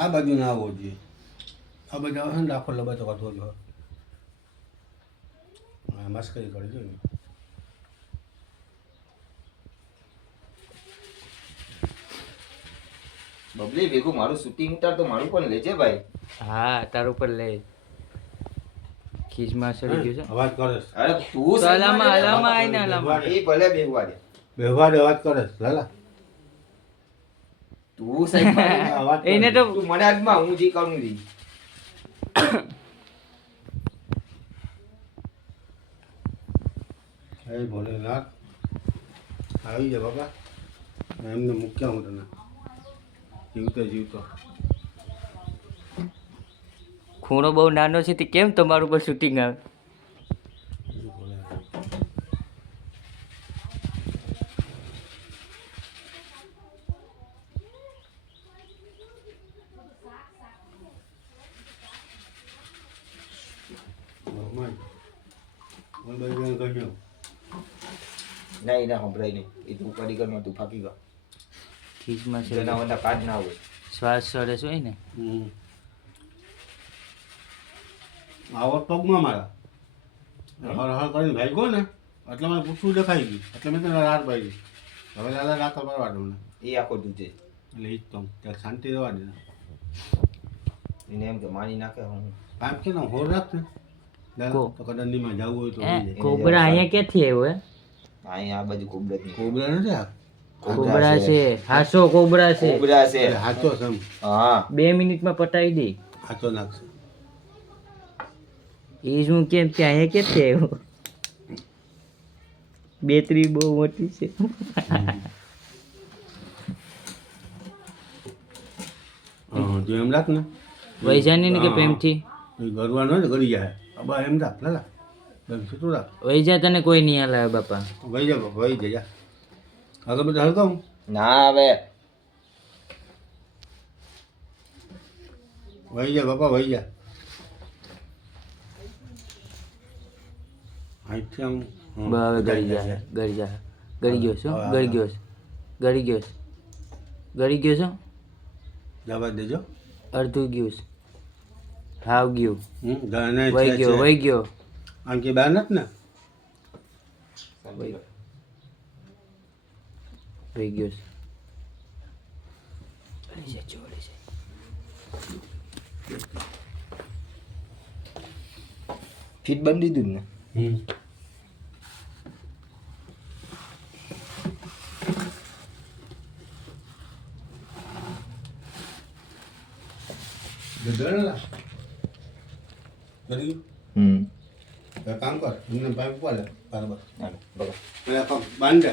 આ બાજુ ના આવવો જોઈએ. આ બાજુ આવે ને આખો લબાતો કાઢવો જોઈએ. હા મસ્કરી કરી જોઈએ. બબલી ભેગું મારું શૂટિંગ ઉતાર તો મારું પણ લેજે ભાઈ. હા તારું પર લે ખીજમાં સડી ગયું છે. અવાજ કરે છે. અરે તું તો અલામાં અલામાં આવીને અલામાં એ ભલે બેહવા દે. વ્યવહાર અવાજ કરે છે લાલા. તું સાઈડ માં અવાજ કરે. એને તો તું મને આજમાં હું જી કરું જી. હે ભોલેનાથ આવી જા બાબા. એમને મૂક્યા હું તને જીવતો જીવતો. ખૂણો બહુ નાનો છે તે કેમ તમારું પર શૂટિંગ આવે? નહીં ના સંભળાય નહીં એ તું પડીકરમાં તું ફાકી ગયો ખીજમાં જેના સડી બધા કાઢ ના હોય. શ્વાસ સરસ હોય ને આવો પગમાં મારા હર હર કરીને ભાઈ ગયો ને એટલે મને પૂછવું દેખાઈ ગયું એટલે મેં તને રાત પાડી. હવે લાલા રાત પરવાડું ને એ આખો દૂધે એટલે એ જ તો ત્યારે શાંતિ રહેવા દે. એને એમ કે માની નાખે હું કામ કે ના હોર રાખ ને કો. તો કદરની જવું હોય તો હે લઈ જાય. કોબરા અહીંયા ક્યાંથી આવ્યો હે? અહીંયા આ બાજુ કુબરત ની કોબરા નથી આ કોબરા છે હાસો કોબરા છે. કોબરા છે. એટલે હાચો છે એમ. હા 2 મિનિટમાં પટાવી દે. હાચો નાખશે. એ શું કેમ કે અહીંયા ક્યાંથી આવ્યો? બેટરી બહુ મોટી છે. હા જો એમ રાખ ને વૈજાની ને કે પ્રેમથી એ ગરવાનો ને ગરી જાય. અબા એમ રાખ લાલા બેન છૂટું રાખ. વૈજા તને કોઈ નહીં હલાવે બાપા. વહી જા બાપા વહી જા આગળ બધા હલકાવું. ના હવે વહી જા બાપા વહી જા. અહીંથી આમ હવે ગળી જા ગળી જા ગળી ગયો છો ગળી ગયો છે ગળી ગયો છે ગળી ગયો છો જવા દેજો. અડધું ગયું છે હાવ ગયું ગાના વહી ગયો વહી ગયો આમ કે બહાર નથી ને વહી ગયો છે. વળી જા ચોળી છે. ફીટ બંધ દીધું ને કરી હમ કામ કર એમને પાઇપ ઉપર બરાબર હાલો, બરાબર બાંધે